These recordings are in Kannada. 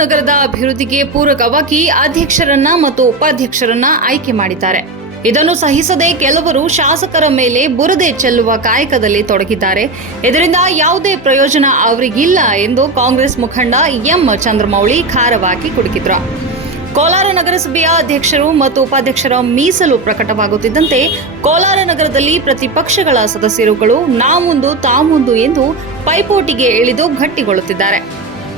ನಗರದ ಅಭಿವೃದ್ಧಿಗೆ ಪೂರಕವಾಗಿ ಅಧ್ಯಕ್ಷರನ್ನ ಮತ್ತು ಉಪಾಧ್ಯಕ್ಷರನ್ನ ಆಯ್ಕೆ ಮಾಡಿದ್ದಾರೆ. ಇದನ್ನು ಸಹಿಸದೆ ಕೆಲವರು ಶಾಸಕರ ಮೇಲೆ ಬುರದೆ ಚೆಲ್ಲುವ ಕಾಯಕದಲ್ಲಿ ತೊಡಗಿದ್ದಾರೆ. ಇದರಿಂದ ಯಾವುದೇ ಪ್ರಯೋಜನ ಅವರಿಗಿಲ್ಲ ಎಂದು ಕಾಂಗ್ರೆಸ್ ಮುಖಂಡ ಎಂ ಚಂದ್ರಮೌಳಿ ಖಾರವಾಗಿ ಕುಟುಕಿದ್ರು. ಕೋಲಾರ ನಗರಸಭೆಯ ಅಧ್ಯಕ್ಷರು ಮತ್ತು ಉಪಾಧ್ಯಕ್ಷರ ಮೀಸಲು ಪ್ರಕಟವಾಗುತ್ತಿದ್ದಂತೆ ಕೋಲಾರ ನಗರದಲ್ಲಿ ಪ್ರತಿಪಕ್ಷಗಳ ಸದಸ್ಯರುಗಳು ನಾಮುಂದು ತಾಮುಂದು ಎಂದು ಪೈಪೋಟಿಗೆ ಇಳಿದು ಗಟ್ಟಿಗೊಳ್ಳುತ್ತಿದ್ದಾರೆ.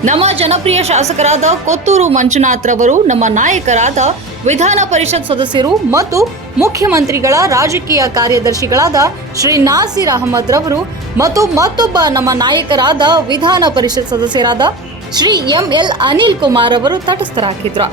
ನಮ್ಮ ಜನಪ್ರಿಯ ಶಾಸಕರಾದ ಕೊತ್ತೂರು ಮಂಜುನಾಥ್ ರವರು, ನಮ್ಮ ನಾಯಕರಾದ ವಿಧಾನ ಪರಿಷತ್ ಸದಸ್ಯರು ಮತ್ತು ಮುಖ್ಯಮಂತ್ರಿಗಳ ರಾಜಕೀಯ ಕಾರ್ಯದರ್ಶಿಗಳಾದ ಶ್ರೀ ನಾಸೀರ್ ಅಹಮದ್ ರವರು ಮತ್ತು ಮತ್ತೊಬ್ಬ ನಮ್ಮ ನಾಯಕರಾದ ವಿಧಾನ ಪರಿಷತ್ ಸದಸ್ಯರಾದ ಶ್ರೀ ಎಂಎಲ್ ಅನಿಲ್ ಕುಮಾರ್ ಅವರು ತಟಸ್ಥರಾಗಿದ್ರು.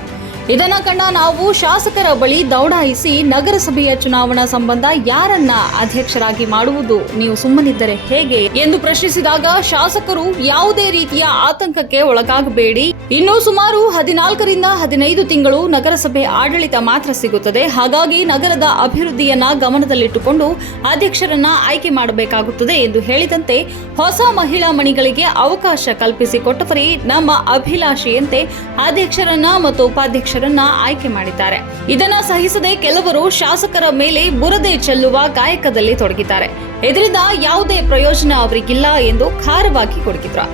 ಇದನ್ನ ಕಂಡ ನಾವು ಶಾಸಕರ ಬಳಿ ದೌಡಾಯಿಸಿ ನಗರಸಭೆಯ ಚುನಾವಣಾ ಸಂಬಂಧ ಯಾರನ್ನ ಅಧ್ಯಕ್ಷರಾಗಿ ಮಾಡುವುದು, ನೀವು ಸುಮ್ಮನಿದ್ದರೆ ಹೇಗೆ ಎಂದು ಪ್ರಶ್ನಿಸಿದಾಗ ಶಾಸಕರು ಯಾವುದೇ ರೀತಿಯ ಆತಂಕಕ್ಕೆ ಒಳಗಾಗಬೇಡಿ, ಇನ್ನೂ ಸುಮಾರು 14ರಿಂದ 15 ತಿಂಗಳು ನಗರಸಭೆ ಆಡಳಿತ ಮಾತ್ರ ಸಿಗುತ್ತದೆ. ಹಾಗಾಗಿ ನಗರದ ಅಭಿವೃದ್ಧಿಯನ್ನ ಗಮನದಲ್ಲಿಟ್ಟುಕೊಂಡು ಅಧ್ಯಕ್ಷರನ್ನ ಆಯ್ಕೆ ಮಾಡಬೇಕಾಗುತ್ತದೆ ಎಂದು ಹೇಳಿದಂತೆ ಹೊಸ ಮಹಿಳಾ ಮಣಿಗಳಿಗೆ ಅವಕಾಶ ಕಲ್ಪಿಸಿಕೊಟ್ಟವರೇ ನಮ್ಮ ಅಭಿಲಾಷೆಯಂತೆ ಅಧ್ಯಕ್ಷರನ್ನ ಮತ್ತು ಉಪಾಧ್ಯಕ್ಷರನ್ನ ಆಯ್ಕೆ ಮಾಡಿದ್ದಾರೆ. ಇದನ್ನ ಸಹಿಸದೆ ಕೆಲವರು ಶಾಸಕರ ಮೇಲೆ ಬುರದೆ ಚೆಲ್ಲುವ ಕಾಯಕದಲ್ಲಿ ತೊಡಗಿದ್ದಾರೆ. ಇದರಿಂದ ಯಾವುದೇ ಪ್ರಯೋಜನ ಅವರಿಗಿಲ್ಲ ಎಂದು ಖಾರವಾಗಿ ಕುಟುಕಿದ್ರು.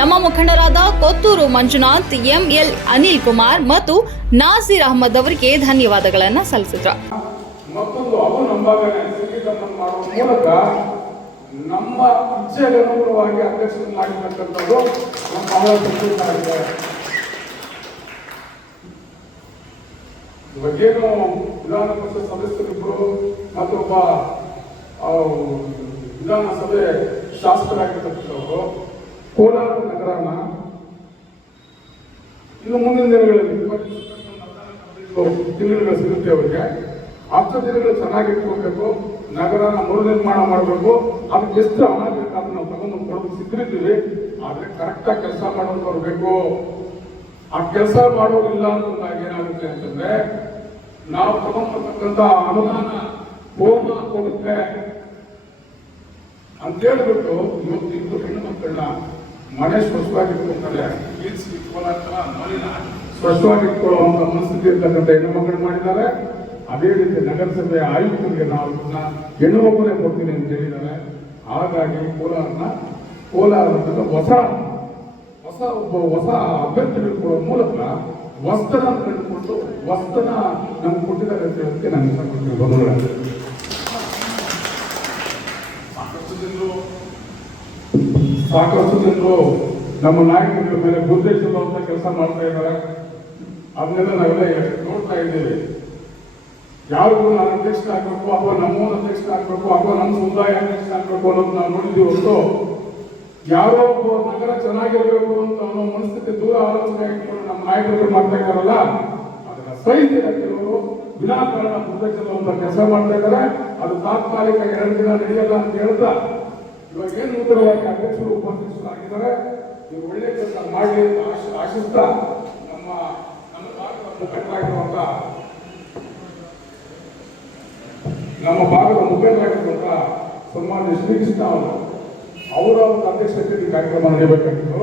ನಮ್ಮ ಮುಖಂಡರಾದ ಕೊತ್ತೂರು ಮಂಜುನಾಥ್, ಎಂಎಲ್ ಅನಿಲ್ ಕುಮಾರ್ ಮತ್ತು ನಾಸೀರ್ ಅಹಮದ್ ಅವರಿಗೆ ಧನ್ಯವಾದಗಳನ್ನು ಸಲ್ಲಿಸಿದ್ರು. ನಮ್ಮ ಇಚ್ಛೆಗೆ ಅನುಗುಣವಾಗಿ ಅಧ್ಯಕ್ಷರು ಮಾಡಿರ್ತಕ್ಕಂಥದ್ದು ಇವಾಗೇನು ವಿಧಾನ ಪರಿಷತ್ ಸದಸ್ಯರಿಬ್ಬರು ಮತ್ತೊಬ್ಬ ವಿಧಾನಸಭೆ ಶಾಸಕರಾಗಿರ್ತಕ್ಕಂಥವರು ಕೋಲಾರ ನಗರನ ಇನ್ನು ಮುಂದಿನ ದಿನಗಳಲ್ಲಿ ತಿಂಗಳು ಸಿಗುತ್ತೆ ಅವರಿಗೆ. 10 ದಿನಗಳು ಚೆನ್ನಾಗಿಟ್ಕೋಬೇಕು, ನಗರನ ಮರುನಿರ್ಮಾಣ ಮಾಡಬೇಕು. ಅದಕ್ಕೆ ಎಷ್ಟು ಹಣ ಬೇಕಾದ್ರೂ ನಾವು ತಗೊಂಡು ಕೊಡೋದು ಸಿದ್ಧಿರ್ತೀವಿ. ಆದ್ರೆ ಕರೆಕ್ಟಾಗಿ ಕೆಲಸ ಮಾಡೋದು ಬೇಕು. ಆ ಕೆಲಸ ಮಾಡೋದಿಲ್ಲ ಅಂತಂದಾಗ ಏನಾಗುತ್ತೆ ಅಂತಂದ್ರೆ ನಾವು ತಗೊಂಡ್ಬರ್ತಕ್ಕಂಥ ಅನುದಾನ ಹೋಮ ಕೊಡುತ್ತೆ ಅಂತ ಹೇಳ್ಬಿಟ್ಟು ಇವತ್ತಿದ್ದು ಹೆಣ್ಣು ಮಕ್ಕಳನ್ನ ಮನೆ ಸ್ವಚ್ಛವಾಗಿಟ್ಕೊಂತಾರೆ, ಸ್ವಚ್ಛವಾಗಿಟ್ಕೊಳ್ಳುವಂತ ಮನಸ್ಥಿತಿ ಇರ್ತಕ್ಕಂಥ ಹೆಣ್ಣು ಮಕ್ಕಳು ಮಾಡಿದ್ದಾರೆ. ಅದೇ ರೀತಿ ನಗರಸಭೆ ಆಯುಕ್ತರಿಗೆ ನಾವು ಹೆಣ್ಣು ಮಕ್ಕಳೇ ಕೊಡ್ತೀನಿ ಅಂತ ಹೇಳಿದ್ದಾರೆ. ಹಾಗಾಗಿ ಕೋಲಾರದ ಹೊಸ ಅಭ್ಯರ್ಥಿಗಳು ಕೊಡುವ ಮೂಲಕ ವಸ್ತನ ಕಂಡುಕೊಂಡು ವಸ್ತನ ನಮ್ಗೆ ಕೊಟ್ಟಿದ್ದಾರೆ ಅಂತ ಹೇಳೋದಕ್ಕೆ ನಾನು ಇಷ್ಟಪಡ್ತೀನಿ. ಬಂಧುಗಳೇ, ಸಾಕಷ್ಟು ಜನರು ನಮ್ಮ ನಾಯಕರ ಮೇಲೆ ಬುದ್ಧಿ ಚೆಲ್ಲುವಂತ ಕೆಲಸ ಮಾಡ್ತಾ ಇದ್ದಾರೆ. ಅದನ್ನೆಲ್ಲ ನಾವೆಲ್ಲ ನೋಡ್ತಾ ಇದ್ದೇವೆ. ಯಾರಿಗೂ ನಾನು ಅಧ್ಯಕ್ಷರಾಗಬೇಕು ಅಥವಾ ನಮ್ಮೂರು ಅಧ್ಯಕ್ಷರಾಗಬೇಕು ಅಥವಾ ನಮ್ಮ ಸಮುದಾಯ ಅಧ್ಯಕ್ಷರಾಗಬೇಕು ಅನ್ನೋದು ನಾವು ನೋಡಿದ್ದೀವಿ ಹೊರತು ಯಾರೋ ಒಬ್ಬ ನಗರ ಚೆನ್ನಾಗಿರ್ಬೇಕು ಅಂತ ಅನ್ನೋ ಮನಸ್ಥಿತಿ ದೂರ ಆಲೋಚನೆ ಇಟ್ಕೊಂಡು ನಮ್ಮ ನಾಯಕರು ಮಾಡ್ತಾ ಇದ್ದಾರಲ್ಲ, ಅದನ್ನ ಸಹಿತ ಕೆಲವರು ವಿನಾಕಾರಣ ಬುದ್ಧಿ ಚೆಲ್ಲುವಂತ ಕೆಲಸ ಮಾಡ್ತಾ ಇದ್ದಾರೆ. ಅದು ತಾತ್ಕಾಲಿಕ 2 ದಿನ ನಡೆಯಲ್ಲ ಅಂತ ಹೇಳ್ತಾ ಇವಾಗ ಏನು ನೂತನವಾಗಿ ಅಧ್ಯಕ್ಷರು ಉಪಾಧ್ಯಕ್ಷರು ಆಗಿದ್ದಾರೆ. ಇವರು ಒಳ್ಳೆ ಕೆಲಸ ಮಾಡಲಿ ಅಂತ ಆಶಿಸ್ತಾ ನಮ್ಮ ಭಾಗದ ಮುಖಂಡರಾಗಿರುವಂತ ಸನ್ಮಾನ್ಯ ಶ್ರೀಕೃಷ್ಣ ಅವರ ಒಂದು ಅಧ್ಯಕ್ಷತೆ ಕಾರ್ಯಕ್ರಮ ನಡೆಯಬೇಕಾಗಿತ್ತು.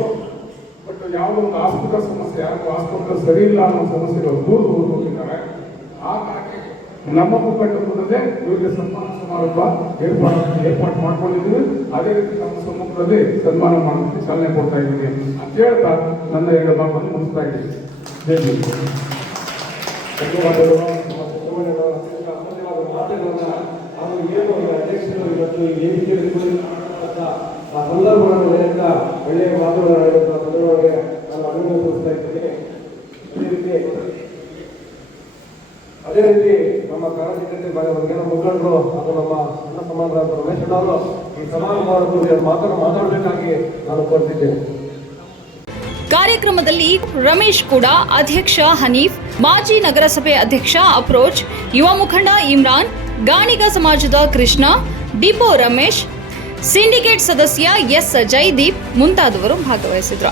ಬಟ್ ಯಾವುದೋ ಒಂದು ಆಸ್ಪತ್ರೆ ಸಮಸ್ಯೆ, ಯಾರಿಗೂ ಆಸ್ಪತ್ರೆ ಸರಿ ಇಲ್ಲ ಅನ್ನೋ ಸಮಸ್ಯೆಗಳು ದೂರ ಹೋಗಿದ್ದಾರೆ. ಹಾಗಾಗಿ ನಮ್ಮ ಮುಖಂಡರೇ ಇವರಿಗೆ ಸನ್ಮಾನ ಸಮಾರಂಭ ಏರ್ಪಾಡು ಮಾಡ್ಕೊಂಡಿದ್ದೀವಿ. ಅದೇ ರೀತಿ ನಮ್ಮ ಸಮ್ಮುಖದಲ್ಲಿ ಸನ್ಮಾನ ಮಾಡೋದಕ್ಕೆ ಚಾಲನೆ ಕೊಡ್ತಾ ಇದ್ದೀನಿ ಅಂತ ಹೇಳ್ತಾ ನನ್ನ 2 ಮಾತನ್ನು ಮುಗಿಸ್ತಾ ಇದ್ದೀನಿ. ಧನ್ಯವಾದಗಳು. ಏನು ಅಧ್ಯಕ್ಷರು ಇವತ್ತು ವೇದಿಕೆಯಲ್ಲಿ ಆ ಸಂದರ್ಭಗಳನ್ನು ಒಳ್ಳೆಯ ಮಾತುಗಳನ್ನು ಸಂದರ್ಭಗಳಿಗೆ ನಾನು ಅಭಿನಂದಿಸ್ತಾ ಇದ್ದೀನಿ. ಅದೇ ರೀತಿ ನಮ್ಮ ಕಾರ್ಯಕರ್ತೆ ಬಗ್ಗೆ ಮುಖಂಡರು ಹಾಗೂ ನಮ್ಮ ಅಣ್ಣ ಸಮಾನರಾದ ರಮೇಶ್ ಅವರು ಈ ಸಮಾರಂಭ ಮಾತಾಡಬೇಕಾಗಿ ನಾನು ಕೋರ್ತಿದ್ದೇನೆ. ಕಾರ್ಯಕ್ರಮದಲ್ಲಿ ರಮೇಶ್ ಕೂಡ, ಅಧ್ಯಕ್ಷ ಹನೀಫ್, ಮಾಜಿ ನಗರಸಭೆ ಅಧ್ಯಕ್ಷ ಅಪ್ರೋಚ್, ಯುವ ಮುಖಂಡ ಇಮ್ರಾನ್, ಗಾಣಿಗ ಸಮಾಜದ ಕೃಷ್ಣ, ಡಿಪೋ ರಮೇಶ್, ಸಿಂಡಿಕೇಟ್ ಸದಸ್ಯ ಎಸ್ ಜೈದೀಪ್ ಮುಂತಾದವರು ಭಾಗವಹಿಸಿದರು.